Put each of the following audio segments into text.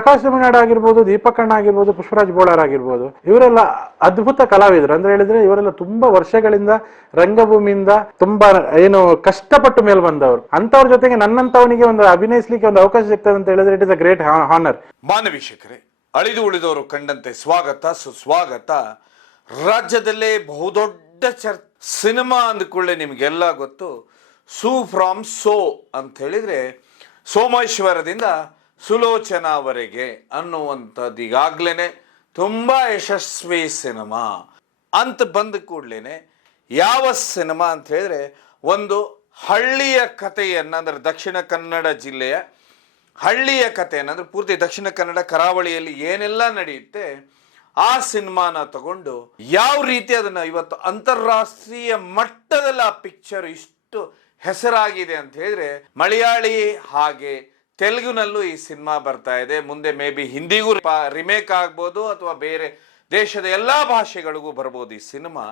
ಪ್ರಕಾಶ್ ತಮಿಳ್ನಾಡು ಆಗಿರ್ಬೋದು, ದೀಪಕಣ್ಣ ಆಗಿರ್ಬೋದು, ಪುಷ್ಪರಾಜ್ ಬೋಳಾರ್ ಆಗಿರ್ಬೋದು, ಇವರೆಲ್ಲ ಅದ್ಭುತ ಕಲಾವಿದರು. ಅಂದ್ರೆ ಹೇಳಿದ್ರೆ ಇವರೆಲ್ಲ ತುಂಬಾ ವರ್ಷಗಳಿಂದ ರಂಗಭೂಮಿಯಿಂದ ತುಂಬಾ ಏನು ಕಷ್ಟಪಟ್ಟು ಮೇಲೆ ಬಂದವರು. ಅಂತವ್ರ ಜೊತೆಗೆ ನನ್ನಂತವನಿಗೆ ಒಂದು ಅಭಿನಯಿಸ್ಲಿಕ್ಕೆ ಒಂದು ಅವಕಾಶ ಸಿಗ್ತದೆ ಅಂತ ಹೇಳಿದ್ರೆ it is a great honour. ಮಾನವೀಕ್ಷಕರೇ, ಅಳಿದು ಉಳಿದವರು ಕಂಡಂತೆ ಸ್ವಾಗತ ಸುಸ್ವಾಗತ. ರಾಜ್ಯದಲ್ಲೇ ಬಹುದೊಡ್ಡ ಸಿನಿಮಾ ಅಂದ್ಕೊಳ್ಳೆ ನಿಮಗೆಲ್ಲ ಗೊತ್ತು. ಸೂ ಫ್ರಾಮ್ ಸೋ ಅಂತ ಹೇಳಿದ್ರೆ ಸೋಮೇಶ್ವರದಿಂದ ಸುಲೋಚನಾವರೆಗೆ ಅನ್ನುವಂಥದ್ದು ಈಗಾಗ್ಲೇ ತುಂಬ ಯಶಸ್ವಿ ಸಿನಿಮಾ ಅಂತ ಬಂದ ಕೂಡಲೇ ಯಾವ ಸಿನಿಮಾ ಅಂತ ಹೇಳಿದ್ರೆ ಒಂದು ಹಳ್ಳಿಯ ಕಥೆಯನ್ನು, ಅಂದರೆ ದಕ್ಷಿಣ ಕನ್ನಡ ಜಿಲ್ಲೆಯ ಹಳ್ಳಿಯ ಕಥೆಯನ್ನು, ಅಂದರೆ ಪೂರ್ತಿ ದಕ್ಷಿಣ ಕನ್ನಡ ಕರಾವಳಿಯಲ್ಲಿ ಏನೆಲ್ಲ ನಡೆಯುತ್ತೆ ಆ ಸಿನಿಮಾನ ತಗೊಂಡು ಯಾವ ರೀತಿ ಅದನ್ನು ಇವತ್ತು ಅಂತಾರಾಷ್ಟ್ರೀಯ ಮಟ್ಟದಲ್ಲಿ ಆ ಪಿಕ್ಚರ್ ಇಷ್ಟು ಹೆಸರಾಗಿದೆ ಅಂತ ಹೇಳಿದ್ರೆ, ಮಲಯಾಳಿ ಹಾಗೆ ತೆಲುಗಿನಲ್ಲೂ ಈ ಸಿನಿಮಾ ಬರ್ತಾ ಇದೆ. ಮುಂದೆ ಮೇ ಬಿ ಹಿಂದಿಗೂ ರಿಮೇಕ್ ಆಗ್ಬೋದು ಅಥವಾ ಬೇರೆ ದೇಶದ ಎಲ್ಲ ಭಾಷೆಗಳಿಗೂ ಬರ್ಬೋದು ಈ ಸಿನಿಮಾ.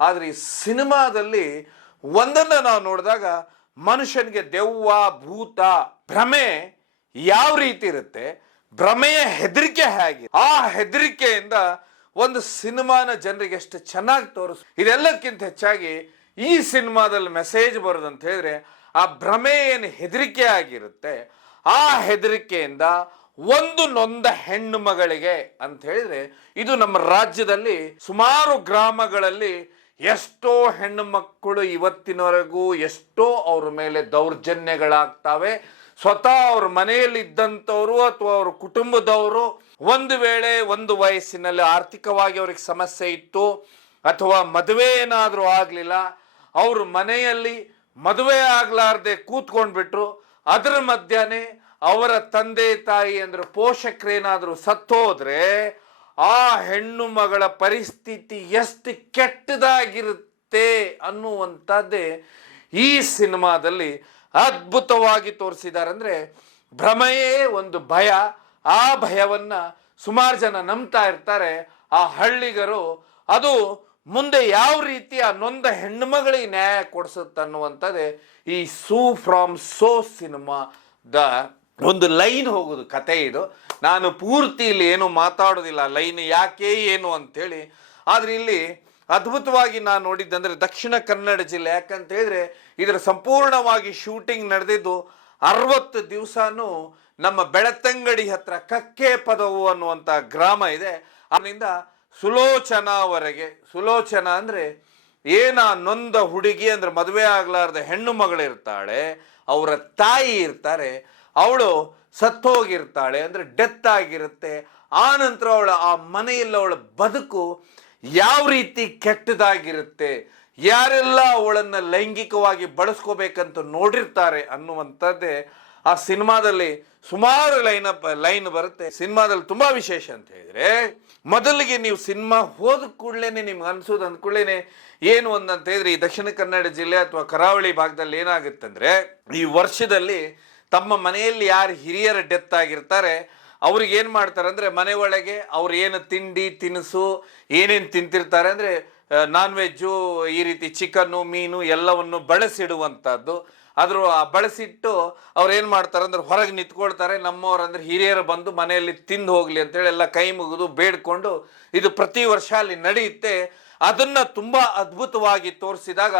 ಆದರೆ ಈ ಸಿನಿಮಾದಲ್ಲಿ ಒಂದನ್ನು ನಾವು ನೋಡಿದಾಗ ಮನುಷ್ಯನಿಗೆ ದೆವ್ವ, ಭೂತ, ಭ್ರಮೆ ಯಾವ ರೀತಿ ಇರುತ್ತೆ, ಭ್ರಮೆಯ ಹೆದರಿಕೆ ಹೇಗೆ, ಆ ಹೆದರಿಕೆಯಿಂದ ಒಂದು ಸಿನಿಮಾನ ಜನರಿಗೆ ಎಷ್ಟು ಚೆನ್ನಾಗಿ ಇದೆಲ್ಲಕ್ಕಿಂತ ಹೆಚ್ಚಾಗಿ ಈ ಸಿನಿಮಾದಲ್ಲಿ ಮೆಸೇಜ್ ಬರೋದು ಅಂತ ಹೇಳಿದ್ರೆ, ಆ ಭ್ರಮೆ ಏನು ಹೆದರಿಕೆ ಆಗಿರುತ್ತೆ, ಆ ಹೆದರಿಕೆಯಿಂದ ಒಂದು ನೊಂದ ಹೆಣ್ಣು ಮಗಳಿಗೆ ಅಂತ ಹೇಳಿದ್ರೆ, ಇದು ನಮ್ಮ ರಾಜ್ಯದಲ್ಲಿ ಸುಮಾರು ಗ್ರಾಮಗಳಲ್ಲಿ ಎಷ್ಟೋ ಹೆಣ್ಣು ಮಕ್ಕಳು ಇವತ್ತಿನವರೆಗೂ ಎಷ್ಟೋ ಅವ್ರ ಮೇಲೆ ದೌರ್ಜನ್ಯಗಳಾಗ್ತವೆ. ಸ್ವತಃ ಅವ್ರ ಮನೆಯಲ್ಲಿ ಇದ್ದಂಥವ್ರು ಅಥವಾ ಅವ್ರ ಕುಟುಂಬದವರು ಒಂದು ವೇಳೆ ಒಂದು ವಯಸ್ಸಿನಲ್ಲಿ ಆರ್ಥಿಕವಾಗಿ ಅವ್ರಿಗೆ ಸಮಸ್ಯೆ ಇತ್ತು ಅಥವಾ ಮದುವೆ ಏನಾದರೂ ಆಗಲಿಲ್ಲ, ಅವ್ರ ಮನೆಯಲ್ಲಿ ಮದುವೆ ಆಗ್ಲಾರ್ದೆ ಕೂತ್ಕೊಂಡ್ಬಿಟ್ರು, ಅದರ ಮಧ್ಯಾಹ್ನ ಅವರ ತಂದೆ ತಾಯಿ ಅಂದ್ರೆ ಪೋಷಕರೇನಾದರೂ ಸತ್ತೋದ್ರೆ ಆ ಹೆಣ್ಣು ಮಗಳ ಪರಿಸ್ಥಿತಿ ಎಷ್ಟು ಕೆಟ್ಟದಾಗಿರುತ್ತೆ ಅನ್ನುವಂಥದ್ದೇ ಈ ಸಿನಿಮಾದಲ್ಲಿ ಅದ್ಭುತವಾಗಿ ತೋರಿಸಿದ್ದಾರೆ. ಅಂದರೆ ಭ್ರಮೆಯೇ ಒಂದು ಭಯ, ಆ ಭಯವನ್ನ ಸುಮಾರು ಜನ ನಂಬ್ತಾ ಇರ್ತಾರೆ ಆ ಹಳ್ಳಿಗರು. ಅದು ಮುಂದೆ ಯಾವ ರೀತಿ ಆ ನೊಂದ ಹೆಣ್ಣು ಮಗಳಿಗೆ ನ್ಯಾಯ ಕೊಡಿಸುತ್ತೆ ಅನ್ನುವಂಥದ್ದೇ ಈ ಸೂ ಫ್ರಾಮ್ ಸೋ ಸಿನಿಮಾದ ಒಂದು ಲೈನ್ ಹೋಗೋದು ಕತೆ. ಇದು ನಾನು ಪೂರ್ತಿ ಇಲ್ಲಿ ಏನು ಮಾತಾಡೋದಿಲ್ಲ, ಲೈನ್ ಯಾಕೆ ಏನು ಅಂತೇಳಿ. ಆದರೆ ಇಲ್ಲಿ ಅದ್ಭುತವಾಗಿ ನಾನು ನೋಡಿದ್ದಂದ್ರೆ ದಕ್ಷಿಣ ಕನ್ನಡ ಜಿಲ್ಲೆ, ಯಾಕಂತ ಹೇಳಿದ್ರೆ ಇದರ ಸಂಪೂರ್ಣವಾಗಿ ಶೂಟಿಂಗ್ ನಡೆದಿದ್ದು 60 ದಿವಸನೂ ನಮ್ಮ ಬೆಳತಂಗಡಿ ಹತ್ರ ಕಕ್ಕೆ ಪದವು ಅನ್ನುವಂಥ ಗ್ರಾಮ ಇದೆ, ಅಲ್ಲಿಂದ ಸುಲೋಚನಾವರೆಗೆ. ಸುಲೋಚನಾ ಅಂದರೆ ಏನ ನೊಂದ ಹುಡುಗಿ, ಅಂದ್ರೆ ಮದುವೆ ಆಗ್ಲಾರ್ದ ಹೆಣ್ಣು ಮಗಳಿರ್ತಾಳೆ, ಅವರ ತಾಯಿ ಇರ್ತಾರೆ, ಅವಳು ಸತ್ತೋಗಿರ್ತಾಳೆ, ಅಂದರೆ ಡೆತ್ ಆಗಿರುತ್ತೆ. ಆ ನಂತರ ಆ ಮನೆಯಲ್ಲಿ ಅವಳ ಬದುಕು ಯಾವ ರೀತಿ ಕೆಟ್ಟದಾಗಿರುತ್ತೆ, ಯಾರೆಲ್ಲ ಅವಳನ್ನು ಲೈಂಗಿಕವಾಗಿ ಬಳಸ್ಕೋಬೇಕಂತ ನೋಡಿರ್ತಾರೆ ಅನ್ನುವಂಥದ್ದೇ ಆ ಸಿನಿಮಾದಲ್ಲಿ ಸುಮಾರು ಲೈನ್ ಬರುತ್ತೆ. ಸಿನಿಮಾದಲ್ಲಿ ತುಂಬಾ ವಿಶೇಷ ಅಂತ ಹೇಳಿದ್ರೆ, ಮೊದಲಿಗೆ ನೀವು ಸಿನಿಮಾ ಹೋದ ಕೂಡಲೇ ನಿಮ್ಗೆ ಅನ್ಸೋದು ಅಂದ್ಕೊಳ್ಳೇನೆ ಏನು ಅಂತ ಹೇಳಿದ್ರೆ, ಈ ದಕ್ಷಿಣ ಕನ್ನಡ ಜಿಲ್ಲೆ ಅಥವಾ ಕರಾವಳಿ ಭಾಗದಲ್ಲಿ ಏನಾಗುತ್ತಂದ್ರೆ, ಈ ವರ್ಷದಲ್ಲಿ ತಮ್ಮ ಮನೆಯಲ್ಲಿ ಯಾರು ಹಿರಿಯರ ಡೆತ್ ಆಗಿರ್ತಾರೆ ಅವ್ರಿಗೆ ಏನು ಮಾಡ್ತಾರೆ ಅಂದರೆ, ಮನೆ ಒಳಗೆ ಅವ್ರು ಏನು ತಿಂಡಿ ತಿನಿಸು ಏನೇನು ತಿಂತಿರ್ತಾರೆ ಅಂದರೆ ನಾನ್ ವೆಜ್ಜು, ಈ ರೀತಿ ಚಿಕನ್ನು ಮೀನು ಎಲ್ಲವನ್ನು ಬಳಸಿಡುವಂಥದ್ದು. ಆದರೂ ಆ ಬಳಸಿಟ್ಟು ಅವ್ರು ಏನು ಮಾಡ್ತಾರೆ ಅಂದ್ರೆ ಹೊರಗೆ ನಿಂತ್ಕೊಳ್ತಾರೆ. ನಮ್ಮವ್ರು ಅಂದರೆ ಹಿರಿಯರು ಬಂದು ಮನೆಯಲ್ಲಿ ತಿಂದು ಹೋಗಲಿ ಅಂತೇಳಿ ಎಲ್ಲ ಕೈ ಮುಗಿದು ಬೇಡ್ಕೊಂಡು ಇದು ಪ್ರತಿ ವರ್ಷ ಅಲ್ಲಿ ನಡೆಯುತ್ತೆ. ಅದನ್ನು ತುಂಬ ಅದ್ಭುತವಾಗಿ ತೋರಿಸಿದಾಗ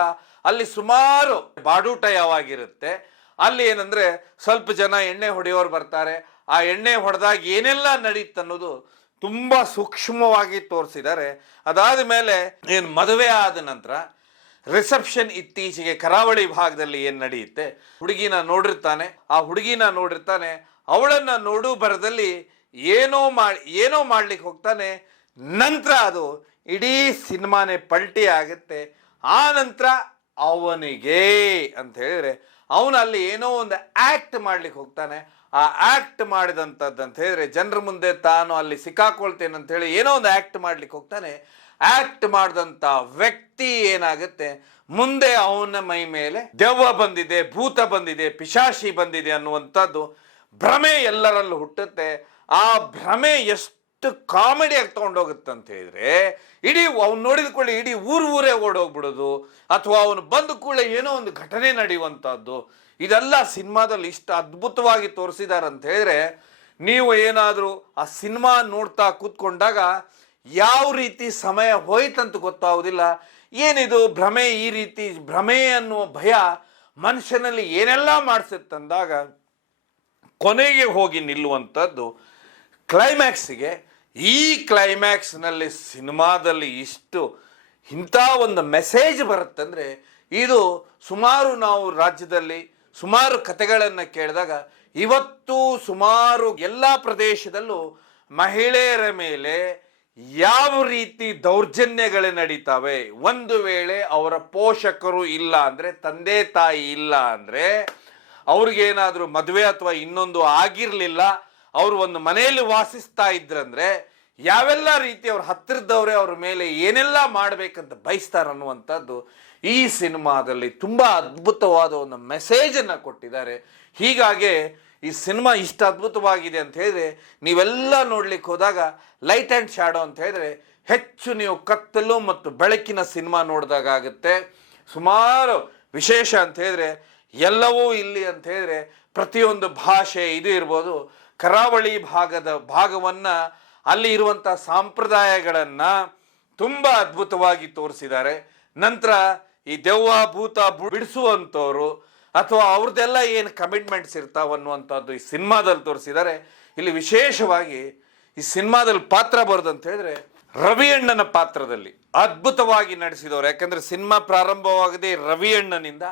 ಅಲ್ಲಿ ಸುಮಾರು ಬಾಡೂಟ ಯಾವಾಗಿರುತ್ತೆ, ಅಲ್ಲಿ ಏನಂದರೆ ಸ್ವಲ್ಪ ಜನ ಎಣ್ಣೆ ಹೊಡೆಯೋರು ಬರ್ತಾರೆ. ಆ ಎಣ್ಣೆ ಹೊಡೆದಾಗ ಏನೆಲ್ಲ ನಡೀತು ಅನ್ನೋದು ತುಂಬ ಸೂಕ್ಷ್ಮವಾಗಿ ತೋರಿಸಿದ್ದಾರೆ. ಅದಾದ ಮೇಲೆ ಏನು ಮದುವೆ ಆದ ನಂತರ ರಿಸೆಪ್ಷನ್, ಇತ್ತೀಚೆಗೆ ಕರಾವಳಿ ಭಾಗದಲ್ಲಿ ಏನು ನಡೆಯುತ್ತೆ, ಹುಡುಗಿನ ನೋಡಿರ್ತಾನೆ, ಅವಳನ್ನು ನೋಡು ಬರದಲ್ಲಿ ಏನೋ ಮಾಡ್ಲಿಕ್ಕೆ ಹೋಗ್ತಾನೆ. ನಂತರ ಅದು ಇಡೀ ಸಿನಿಮಾನೇ ಪಲ್ಟಿ ಆಗುತ್ತೆ. ಆ ನಂತರ ಅವನಿಗೆ ಅಂತ ಹೇಳಿದ್ರೆ ಅವನು ಅಲ್ಲಿ ಏನೋ ಒಂದು ಆಕ್ಟ್ ಮಾಡ್ಲಿಕ್ಕೆ ಹೋಗ್ತಾನೆ. ಆ ಆಕ್ಟ್ ಮಾಡಿದಂಥದ್ದು ಅಂತ ಹೇಳಿದ್ರೆ ಜನರ ಮುಂದೆ ತಾನು ಅಲ್ಲಿ ಸಿಕ್ಕಾಕೊಳ್ತೇನೆ ಅಂತ ಹೇಳಿ ಏನೋ ಒಂದು ಆಕ್ಟ್ ಮಾಡ್ಲಿಕ್ಕೆ ಹೋಗ್ತಾನೆ. ಆಕ್ಟ್ ಮಾಡಿದಂಥ ವ್ಯಕ್ತಿ ಏನಾಗುತ್ತೆ, ಮುಂದೆ ಅವನ ಮೈ ಮೇಲೆ ದೆವ್ವ ಬಂದಿದೆ, ಭೂತ ಬಂದಿದೆ, ಪಿಶಾಚಿ ಬಂದಿದೆ ಅನ್ನುವಂಥದ್ದು ಭ್ರಮೆ ಎಲ್ಲರಲ್ಲೂ ಹುಟ್ಟುತ್ತೆ. ಆ ಭ್ರಮೆ ಎಷ್ಟು ಕಾಮಿಡಿಯಾಗಿ ತಗೊಂಡೋಗುತ್ತೆ ಅಂತ ಹೇಳಿದ್ರೆ, ಇಡೀ ಅವ್ನು ನೋಡಿದ ಕೂಡಲೇ ಇಡೀ ಊರೇ ಓಡೋಗ್ಬಿಡೋದು, ಅಥವಾ ಅವನು ಬಂದ ಕೂಡಲೇ ಏನೋ ಒಂದು ಘಟನೆ ನಡೆಯುವಂಥದ್ದು, ಇದೆಲ್ಲ ಸಿನಿಮಾದಲ್ಲಿ ಇಷ್ಟು ಅದ್ಭುತವಾಗಿ ತೋರಿಸಿದ್ದಾರೆ ಅಂತ ಹೇಳಿದ್ರೆ ನೀವು ಏನಾದರೂ ಆ ಸಿನಿಮಾ ನೋಡ್ತಾ ಕೂತ್ಕೊಂಡಾಗ ಯಾವ ರೀತಿ ಸಮಯ ಹೋಯ್ತಂತ ಗೊತ್ತಾಗೋದಿಲ್ಲ. ಏನಿದು ಭ್ರಮೆ, ಈ ರೀತಿ ಭ್ರಮೆ ಅನ್ನುವ ಭಯ ಮನುಷ್ಯನಲ್ಲಿ ಏನೆಲ್ಲ ಮಾಡಿಸುತ್ತಂದಾಗ ಕೊನೆಗೆ ಹೋಗಿ ನಿಲ್ಲುವಂಥದ್ದು ಕ್ಲೈಮ್ಯಾಕ್ಸಿಗೆ. ಈ ಕ್ಲೈಮ್ಯಾಕ್ಸ್ನಲ್ಲಿ ಸಿನಿಮಾದಲ್ಲಿ ಇಂಥ ಒಂದು ಮೆಸೇಜ್ ಬರುತ್ತಂದರೆ, ಇದು ಸುಮಾರು ನಾವು ರಾಜ್ಯದಲ್ಲಿ ಸುಮಾರು ಕಥೆಗಳನ್ನು ಕೇಳಿದಾಗ ಇವತ್ತು ಸುಮಾರು ಎಲ್ಲ ಪ್ರದೇಶದಲ್ಲೂ ಮಹಿಳೆಯರ ಮೇಲೆ ಯಾವ ರೀತಿ ದೌರ್ಜನ್ಯಗಳು ನಡೀತವೆ. ಒಂದು ವೇಳೆ ಅವರ ಪೋಷಕರು ಇಲ್ಲ ಅಂದರೆ, ತಂದೆ ತಾಯಿ ಇಲ್ಲ ಅಂದರೆ, ಅವ್ರಿಗೇನಾದರೂ ಮದುವೆ ಅಥವಾ ಇನ್ನೊಂದು ಆಗಿರಲಿಲ್ಲ, ಅವರು ಒಂದು ಮನೆಯಲ್ಲಿ ವಾಸಿಸ್ತಾ ಇದ್ರಂದ್ರೆ ಯಾವೆಲ್ಲ ರೀತಿ ಅವ್ರ ಹತ್ತಿರದವರೇ ಅವ್ರ ಮೇಲೆ ಏನೆಲ್ಲ ಮಾಡಬೇಕಂತ ಬಯಸ್ತಾರೆ ಅನ್ನುವಂಥದ್ದು ಈ ಸಿನಿಮಾದಲ್ಲಿ ತುಂಬ ಅದ್ಭುತವಾದ ಒಂದು ಮೆಸೇಜನ್ನು ಕೊಟ್ಟಿದ್ದಾರೆ. ಹೀಗಾಗಿ ಈ ಸಿನಿಮಾ ಇಷ್ಟು ಅದ್ಭುತವಾಗಿದೆ ಅಂತ ಹೇಳಿದ್ರೆ, ನೀವೆಲ್ಲ ನೋಡ್ಲಿಕ್ಕೆ ಹೋದಾಗ ಲೈಟ್ ಆ್ಯಂಡ್ ಶ್ಯಾಡೋ ಅಂತ ಹೇಳಿದ್ರೆ ಹೆಚ್ಚು ನೀವು ಕತ್ತಲು ಮತ್ತು ಬೆಳಕಿನ ಸಿನಿಮಾ ನೋಡಿದಾಗ ಆಗುತ್ತೆ. ಸುಮಾರು ವಿಶೇಷ ಅಂತ ಹೇಳಿದ್ರೆ ಎಲ್ಲವೂ ಇಲ್ಲಿ ಅಂತ ಹೇಳಿದ್ರೆ ಪ್ರತಿಯೊಂದು ಭಾಷೆ ಇದು ಇರ್ಬೋದು, ಕರಾವಳಿ ಭಾಗವನ್ನು ಅಲ್ಲಿ ಇರುವಂಥ ಸಂಪ್ರದಾಯಗಳನ್ನು ತುಂಬ ಅದ್ಭುತವಾಗಿ ತೋರಿಸಿದ್ದಾರೆ. ನಂತರ ಈ ದೆವ್ವ ಭೂತ ಬಿಡಿಸುವಂಥವ್ರು ಅಥವಾ ಅವ್ರದ್ದೆಲ್ಲ ಏನು ಕಮಿಟ್ಮೆಂಟ್ಸ್ ಇರ್ತಾವನ್ನುವಂಥದ್ದು ಈ ಸಿನಿಮಾದಲ್ಲಿ ತೋರಿಸಿದ್ದಾರೆ. ಇಲ್ಲಿ ವಿಶೇಷವಾಗಿ ಈ ಸಿನಿಮಾದಲ್ಲಿ ಪಾತ್ರ ಬರೋದಂತ ಹೇಳಿದ್ರೆ ರವಿ ಅಣ್ಣನ ಪಾತ್ರದಲ್ಲಿ ಅದ್ಭುತವಾಗಿ ನಡೆಸಿದವರು. ಯಾಕಂದರೆ ಸಿನಿಮಾ ಪ್ರಾರಂಭವಾಗದೆ ರವಿ ಅಣ್ಣನಿಂದ,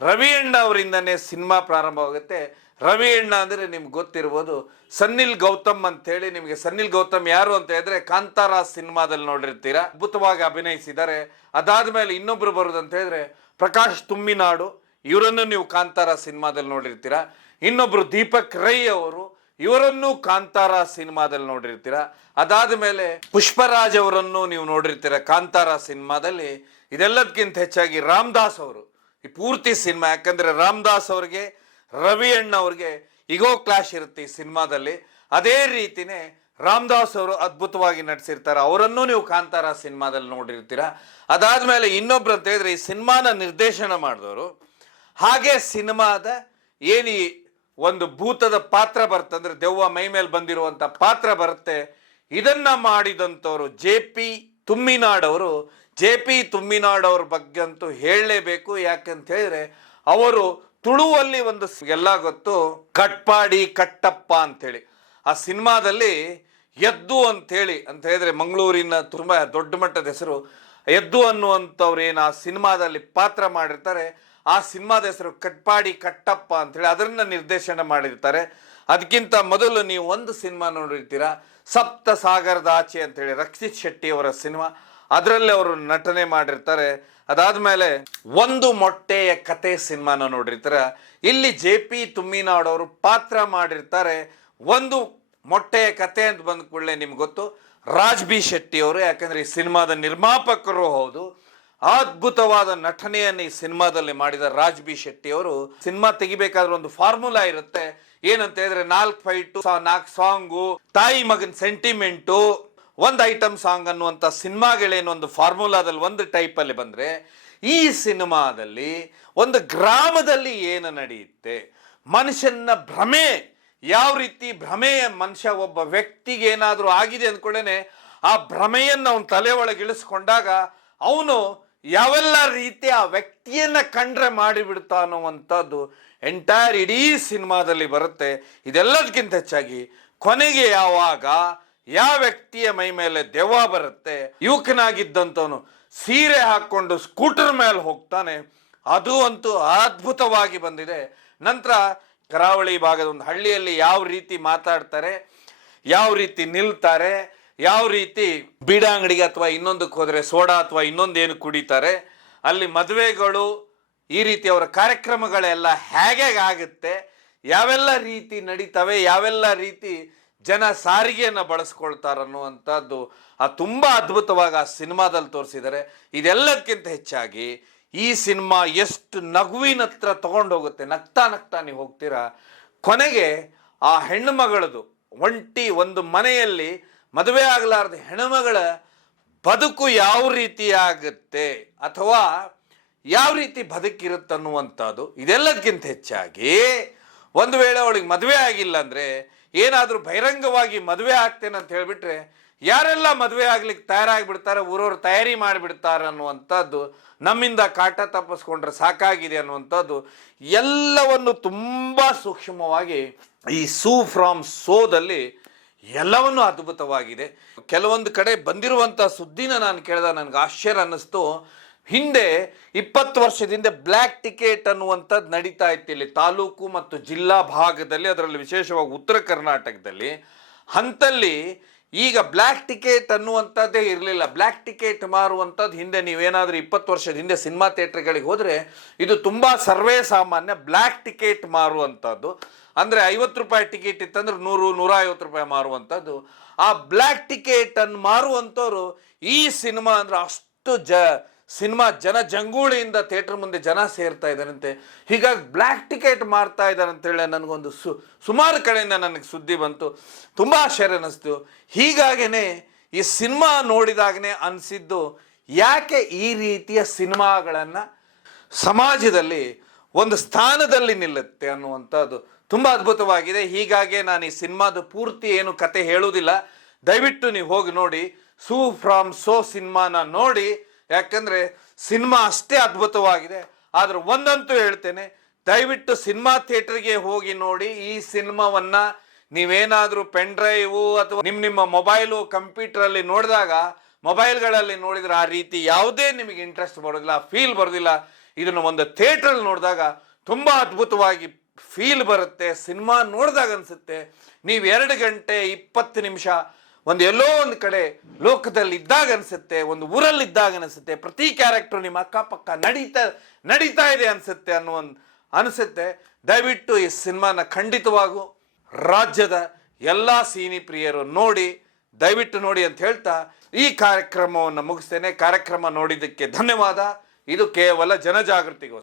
ರವಿ ಅಣ್ಣ ಅವರಿಂದನೇ ಸಿನಿಮಾ ಪ್ರಾರಂಭವಾಗುತ್ತೆ. ರವಿ ಅಣ್ಣ ಅಂದರೆ ನಿಮ್ಗೆ ಗೊತ್ತಿರ್ಬೋದು, ಸನ್ನಿಲ್ ಗೌತಮ್ ಅಂತೇಳಿ. ನಿಮಗೆ ಸನ್ನಿಲ್ ಗೌತಮ್ ಯಾರು ಅಂತ ಹೇಳಿದ್ರೆ ಕಾಂತಾರ ಸಿನಿಮಾದಲ್ಲಿ ನೋಡಿರ್ತೀರ, ಅದ್ಭುತವಾಗಿ ಅಭಿನಯಿಸಿದ್ದಾರೆ. ಅದಾದ್ಮೇಲೆ ಇನ್ನೊಬ್ರು ಬರೋದಂತ ಹೇಳಿದ್ರೆ ಪ್ರಕಾಶ್ ತುಮ್ಮಿನಾಡು, ಇವರನ್ನು ನೀವು ಕಾಂತಾರ ಸಿನಿಮಾದಲ್ಲಿ ನೋಡಿರ್ತೀರ. ಇನ್ನೊಬ್ರು ದೀಪಕ್ ರೈ ಅವರು, ಇವರನ್ನು ಕಾಂತಾರ ಸಿನಿಮಾದಲ್ಲಿ ನೋಡಿರ್ತೀರ. ಅದಾದ ಮೇಲೆ ಪುಷ್ಪರಾಜ್ ಅವರನ್ನು ನೀವು ನೋಡಿರ್ತೀರ ಕಾಂತಾರ ಸಿನಿಮಾದಲ್ಲಿ. ಇದೆಲ್ಲದಕ್ಕಿಂತ ಹೆಚ್ಚಾಗಿ ರಾಮದಾಸ್ ಅವರು ಈ ಪೂರ್ತಿ ಸಿನಿಮಾ, ಯಾಕಂದ್ರೆ ರಾಮದಾಸ್ ಅವ್ರಿಗೆ ರವಿ ಅಣ್ಣ ಅವ್ರಿಗೆ ಈಗೋ ಕ್ಲಾಶ್ ಇರುತ್ತೆ ಈ ಸಿನಿಮಾದಲ್ಲಿ. ಅದೇ ರೀತಿನೇ ರಾಮದಾಸ್ ಅವರು ಅದ್ಭುತವಾಗಿ ನಟಿಸಿರ್ತಾರೆ, ಅವರನ್ನು ನೀವು ಕಾಂತಾರ ಸಿನಿಮಾದಲ್ಲಿ ನೋಡಿರ್ತೀರ. ಅದಾದ್ಮೇಲೆ ಇನ್ನೊಬ್ರು ಅಂತ ಹೇಳಿದ್ರೆ ಈ ಸಿನಿಮಾನ ನಿರ್ದೇಶನ ಮಾಡಿದವರು, ಹಾಗೆ ಸಿನಿಮಾದ ಏನಿ ಒಂದು ಭೂತದ ಪಾತ್ರ ಬರುತ್ತೆ ಅಂದ್ರೆ ದೆವ್ವ ಮೈ ಮೇಲೆ ಬಂದಿರುವಂತ ಪಾತ್ರ ಬರುತ್ತೆ, ಇದನ್ನ ಮಾಡಿದಂಥವ್ರು JP ತುಮ್ಮಿನಾಡ್ ಅವರು. JP ತುಮ್ಮಿನಾಡ್ ಅವ್ರ ಬಗ್ಗೆ ಅಂತೂ ಹೇಳಲೇಬೇಕು. ಯಾಕಂತ ಹೇಳಿದ್ರೆ ಅವರು ತುಳುವಲ್ಲಿ ಒಂದು ಎಲ್ಲ ಗೊತ್ತು, ಕಟ್ಪಾಡಿ ಕಟ್ಟಪ್ಪ ಅಂತೇಳಿ ಆ ಸಿನಿಮಾದಲ್ಲಿ ಎದ್ದು ಅಂತೇಳಿ ಅಂತ ಹೇಳಿದ್ರೆ ಮಂಗಳೂರಿನ ತುಂಬ ದೊಡ್ಡ ಮಟ್ಟದ ಹೆಸರು ಎದ್ದು ಅನ್ನುವಂಥವ್ರು ಏನು ಆ ಸಿನಿಮಾದಲ್ಲಿ ಪಾತ್ರ ಮಾಡಿರ್ತಾರೆ, ಆ ಸಿನಿಮಾದ ಹೆಸರು ಕಟ್ಪಾಡಿ ಕಟ್ಟಪ್ಪ ಅಂತೇಳಿ, ಅದನ್ನ ನಿರ್ದೇಶನ ಮಾಡಿರ್ತಾರೆ. ಅದಕ್ಕಿಂತ ಮೊದಲು ನೀವು ಒಂದು ಸಿನಿಮಾ ನೋಡಿರ್ತೀರ, ಸಪ್ತ ಸಾಗರದ ಆಚೆ ಅಂತೇಳಿ ರಕ್ಷಿತ್ ಶೆಟ್ಟಿ ಅವರ ಸಿನಿಮಾ, ಅದರಲ್ಲಿ ಅವರು ನಟನೆ ಮಾಡಿರ್ತಾರೆ. ಅದಾದ್ಮೇಲೆ ಒಂದು ಮೊಟ್ಟೆಯ ಕತೆ ಸಿನಿಮಾನ ನೋಡಿರ್ತಾರೆ, ಇಲ್ಲಿ JP ತುಮ್ಮಿನಾಡ್ ಅವರು ಪಾತ್ರ ಮಾಡಿರ್ತಾರೆ. ಒಂದು ಮೊಟ್ಟೆಯ ಕತೆ ಅಂತ ಬಂದ ಕೂಡಲೇ ನಿಮ್ಗೆ ಗೊತ್ತು ರಾಜ್ ಬಿ ಶೆಟ್ಟಿ ಅವರು, ಯಾಕಂದ್ರೆ ಈ ಸಿನಿಮಾದ ನಿರ್ಮಾಪಕರು ಹೌದು. ಅದ್ಭುತವಾದ ನಟನೆಯನ್ನು ಈ ಸಿನಿಮಾದಲ್ಲಿ ಮಾಡಿದ ರಾಜ್ ಬಿ ಶೆಟ್ಟಿ ಅವರು. ಸಿನಿಮಾ ತೆಗಿಬೇಕಾದ್ರೆ ಒಂದು ಫಾರ್ಮುಲಾ ಇರುತ್ತೆ, ಏನಂತ ಹೇಳಿದ್ರೆ 4 ಫೈಟು, 4 ಸಾಂಗು, ತಾಯಿ ಮಗನ್ ಸೆಂಟಿಮೆಂಟು, ಒಂದು ಐಟಮ್ ಸಾಂಗ್ ಅನ್ನುವಂಥ ಸಿನಿಮಾಗಳೇನು ಒಂದು ಫಾರ್ಮುಲಾದಲ್ಲಿ ಒಂದು ಟೈಪಲ್ಲಿ ಬಂದರೆ, ಈ ಸಿನಿಮಾದಲ್ಲಿ ಒಂದು ಗ್ರಾಮದಲ್ಲಿ ಏನು ನಡೆಯುತ್ತೆ, ಮನುಷ್ಯನ ಭ್ರಮೆ ಯಾವ ರೀತಿ ಭ್ರಮೆಯ ಮನುಷ್ಯ ಒಬ್ಬ ವ್ಯಕ್ತಿಗೆ ಏನಾದರೂ ಆಗಿದೆ ಅಂದ್ಕೊಳ್ಳೇನೆ ಆ ಭ್ರಮೆಯನ್ನು ಅವನ ತಲೆ ಒಳಗೆ ಇಳಿಸ್ಕೊಂಡಾಗ ಅವನು ಯಾವೆಲ್ಲ ರೀತಿ ಆ ವ್ಯಕ್ತಿಯನ್ನ ಕಂಡ್ರೆ ಮಾಡಿಬಿಡ್ತಾ ಅನ್ನುವಂಥದ್ದು ಎಂಟೈರ್ ಇಡೀ ಸಿನಿಮಾದಲ್ಲಿ ಬರುತ್ತೆ. ಇದೆಲ್ಲದಕ್ಕಿಂತ ಹೆಚ್ಚಾಗಿ ಕೊನೆಗೆ ಯಾವಾಗ ಯಾವ ವ್ಯಕ್ತಿಯ ಮೈ ಮೇಲೆ ದೆವ್ವ ಬರುತ್ತೆ, ಯುವಕನಾಗಿದ್ದಂಥವನು ಸೀರೆ ಹಾಕ್ಕೊಂಡು ಸ್ಕೂಟರ್ ಮೇಲೆ ಹೋಗ್ತಾನೆ, ಅದು ಅಂತೂ ಅದ್ಭುತವಾಗಿ ಬಂದಿದೆ. ನಂತರ ಕರಾವಳಿ ಭಾಗದ ಒಂದು ಹಳ್ಳಿಯಲ್ಲಿ ಯಾವ ರೀತಿ ಮಾತಾಡ್ತಾರೆ, ಯಾವ ರೀತಿ ನಿಲ್ತಾರೆ, ಯಾವ ರೀತಿ ಬೀಡ ಅಂಗಡಿಗೆ ಅಥವಾ ಇನ್ನೊಂದಕ್ಕೆ ಹೋದರೆ ಸೋಡಾ ಅಥವಾ ಇನ್ನೊಂದೇನು ಕುಡಿತಾರೆ, ಅಲ್ಲಿ ಮದುವೆಗಳು ಈ ರೀತಿ ಅವರ ಕಾರ್ಯಕ್ರಮಗಳೆಲ್ಲ ಹೇಗೆ ಆಗುತ್ತೆ, ಯಾವೆಲ್ಲ ರೀತಿ ನಡೀತವೆ, ಯಾವೆಲ್ಲ ರೀತಿ ಜನ ಸಾರಿಗೆಯನ್ನು ಬಳಸ್ಕೊಳ್ತಾರನ್ನುವಂಥದ್ದು ತುಂಬ ಅದ್ಭುತವಾಗಿ ಆ ಸಿನಿಮಾದಲ್ಲಿ ತೋರಿಸಿದ್ದಾರೆ. ಇದೆಲ್ಲದಕ್ಕಿಂತ ಹೆಚ್ಚಾಗಿ ಈ ಸಿನಿಮಾ ಎಷ್ಟು ನಗುವಿನ ಹತ್ರ ತಗೊಂಡೋಗುತ್ತೆ, ನಗ್ತಾ ನಗ್ತಾ ನೀವು ಹೋಗ್ತೀರಾ. ಕೊನೆಗೆ ಆ ಹೆಣ್ಣು ಮಗಳದು ಒಂದು ಮನೆಯಲ್ಲಿ ಮದುವೆ ಆಗಲಾರ್ದ ಹೆಣ್ಣುಮಗಳ ಬದುಕು ಯಾವ ರೀತಿ ಆಗುತ್ತೆ ಅಥವಾ ಯಾವ ರೀತಿ ಬದುಕಿರುತ್ತನ್ನುವಂಥದ್ದು. ಇದೆಲ್ಲದಕ್ಕಿಂತ ಹೆಚ್ಚಾಗಿ ಒಂದು ವೇಳೆ ಅವಳಿಗೆ ಮದುವೆ ಆಗಿಲ್ಲ ಅಂದರೆ ಏನಾದರೂ ಬಹಿರಂಗವಾಗಿ ಮದುವೆ ಆಗ್ತೇನೆ ಅಂತ ಹೇಳಿಬಿಟ್ರೆ ಯಾರೆಲ್ಲ ಮದುವೆ ಆಗ್ಲಿಕ್ಕೆ ತಯಾರಾಗಿಬಿಡ್ತಾರೆ, ಊರವ್ರು ತಯಾರಿ ಮಾಡಿಬಿಡ್ತಾರೆ ಅನ್ನುವಂಥದ್ದು, ನಮ್ಮಿಂದ ಕಾಟ ತಪ್ಪಿಸ್ಕೊಂಡ್ರೆ ಸಾಕಾಗಿದೆ ಅನ್ನುವಂಥದ್ದು ಎಲ್ಲವನ್ನು ತುಂಬ ಸೂಕ್ಷ್ಮವಾಗಿ ಈ ಸೂ ಫ್ರಾಮ್ ಸೋದಲ್ಲಿ ಎಲ್ಲವನ್ನೂ ಅದ್ಭುತವಾಗಿದೆ. ಕೆಲವೊಂದು ಕಡೆ ಬಂದಿರುವಂಥ ಸುದ್ದಿನ ನಾನು ಕೇಳಿದಾಗ ನನಗೆ ಆಶ್ಚರ್ಯ ಅನ್ನಿಸ್ತು. ಹಿಂದೆ 20 ವರ್ಷದಿಂದ ಬ್ಲ್ಯಾಕ್ ಟಿಕೆಟ್ ಅನ್ನುವಂಥದ್ದು ನಡೀತಾ ಇತ್ತು ಇಲ್ಲಿ ತಾಲೂಕು ಮತ್ತು ಜಿಲ್ಲಾ ಭಾಗದಲ್ಲಿ, ಅದರಲ್ಲಿ ವಿಶೇಷವಾಗಿ ಉತ್ತರ ಕರ್ನಾಟಕದಲ್ಲಿ. ಅಂಥಲ್ಲಿ ಈಗ ಬ್ಲ್ಯಾಕ್ ಟಿಕೆಟ್ ಅನ್ನುವಂಥದ್ದೇ ಇರಲಿಲ್ಲ. ಬ್ಲ್ಯಾಕ್ ಟಿಕೆಟ್ ಮಾರುವಂಥದ್ದು ಹಿಂದೆ ನೀವೇನಾದರೂ 20 ವರ್ಷದ ಹಿಂದೆ ಸಿನಿಮಾ ಥಿಯೇಟ್ರ್ಗಳಿಗೆ ಹೋದರೆ ಇದು ತುಂಬ ಸರ್ವೇ ಸಾಮಾನ್ಯ. ಬ್ಲ್ಯಾಕ್ ಟಿಕೆಟ್ ಮಾರುವಂಥದ್ದು ಅಂದರೆ 50 ರೂಪಾಯಿ ಟಿಕೆಟ್ ಇತ್ತಂದ್ರೆ 100-150 ರೂಪಾಯಿ ಮಾರುವಂಥದ್ದು. ಆ ಬ್ಲ್ಯಾಕ್ ಟಿಕೆಟನ್ನು ಮಾರುವಂಥವ್ರು ಈ ಸಿನಿಮಾ ಅಂದರೆ ಅಷ್ಟು ಸಿನಿಮಾ ಜನಜಂಗೂಳಿಯಿಂದ ಥಿಯೇಟ್ರ್ ಮುಂದೆ ಜನ ಸೇರ್ತಾ ಇದ್ದಾರಂತೆ. ಹೀಗಾಗಿ ಬ್ಲ್ಯಾಕ್ ಟಿಕೆಟ್ ಮಾರ್ತಾ ಇದ್ದಾರೆ ಅಂತೇಳಿ ನನಗೊಂದು ಸುಮಾರು ಕಡೆಯಿಂದ ನನಗೆ ಸುದ್ದಿ ಬಂತು. ತುಂಬ ಆಶ್ಚರ್ಯ ಅನ್ನಿಸ್ತು. ಹೀಗಾಗೇ ಈ ಸಿನಿಮಾ ನೋಡಿದಾಗನೇ ಅನಿಸಿದ್ದು, ಯಾಕೆ ಈ ರೀತಿಯ ಸಿನಿಮಾಗಳನ್ನು ಸಮಾಜದಲ್ಲಿ ಒಂದು ಸ್ಥಾನದಲ್ಲಿ ನಿಲ್ಲುತ್ತೆ ಅನ್ನುವಂಥದ್ದು ತುಂಬ ಅದ್ಭುತವಾಗಿದೆ. ಹೀಗಾಗಿ ನಾನು ಈ ಸಿನಿಮಾದ ಪೂರ್ತಿ ಏನು ಕತೆ ಹೇಳುವುದಿಲ್ಲ, ದಯವಿಟ್ಟು ನೀವು ಹೋಗಿ ನೋಡಿ. ಸೂ ಫ್ರಾಮ್ ಸೋ ಸಿನಿಮಾನ ನೋಡಿ, ಯಾಕಂದರೆ ಸಿನಿಮಾ ಅಷ್ಟೇ ಅದ್ಭುತವಾಗಿದೆ. ಆದರೆ ಒಂದಂತೂ ಹೇಳ್ತೇನೆ, ದಯವಿಟ್ಟು ಸಿನಿಮಾ ಥಿಯೇಟ್ರಿಗೆ ಹೋಗಿ ನೋಡಿ. ಈ ಸಿನಿಮಾವನ್ನು ನೀವೇನಾದರೂ ಪೆನ್ ಡ್ರೈವು ಅಥವಾ ನಿಮ್ಮ ಮೊಬೈಲು ಕಂಪ್ಯೂಟ್ರಲ್ಲಿ ನೋಡಿದಾಗ, ಮೊಬೈಲ್ಗಳಲ್ಲಿ ನೋಡಿದರೆ ಆ ರೀತಿ ಯಾವುದೇ ನಿಮಗೆ ಇಂಟ್ರೆಸ್ಟ್ ಬರೋದಿಲ್ಲ, ಫೀಲ್ ಬರೋದಿಲ್ಲ. ಇದನ್ನು ಒಂದು ಥಿಯೇಟ್ರಲ್ಲಿ ನೋಡಿದಾಗ ತುಂಬ ಅದ್ಭುತವಾಗಿ ಫೀಲ್ ಬರುತ್ತೆ. ಸಿನಿಮಾ ನೋಡಿದಾಗ ಅನಿಸುತ್ತೆ ನೀವು 2 ಗಂಟೆ 20 ನಿಮಿಷ ಒಂದು ಎಲ್ಲೋ ಒಂದು ಕಡೆ ಲೋಕದಲ್ಲಿ ಇದ್ದಾಗ ಅನಿಸುತ್ತೆ, ಒಂದು ಊರಲ್ಲಿ ಇದ್ದಾಗ ಅನಿಸುತ್ತೆ. ಪ್ರತಿ ಕ್ಯಾರೆಕ್ಟರ್ ನಿಮ್ಮ ಅಕ್ಕಪಕ್ಕ ನಡೀತಾ ಇದೆ ಅನಿಸುತ್ತೆ ಅನಿಸುತ್ತೆ. ದಯವಿಟ್ಟು ಈ ಸಿನಿಮಾನ ಖಂಡಿತವಾಗೂ ರಾಜ್ಯದ ಎಲ್ಲ ಸಿನಿ ಪ್ರಿಯರು ನೋಡಿ, ದಯವಿಟ್ಟು ನೋಡಿ ಅಂತ ಹೇಳ್ತಾ ಈ ಕಾರ್ಯಕ್ರಮವನ್ನು ಮುಗಿಸ್ತೇನೆ. ಕಾರ್ಯಕ್ರಮ ನೋಡಿದ್ದಕ್ಕೆ ಧನ್ಯವಾದ. ಇದು ಕೇವಲ ಜನಜಾಗೃತಿಗೋಸ್ಕರ.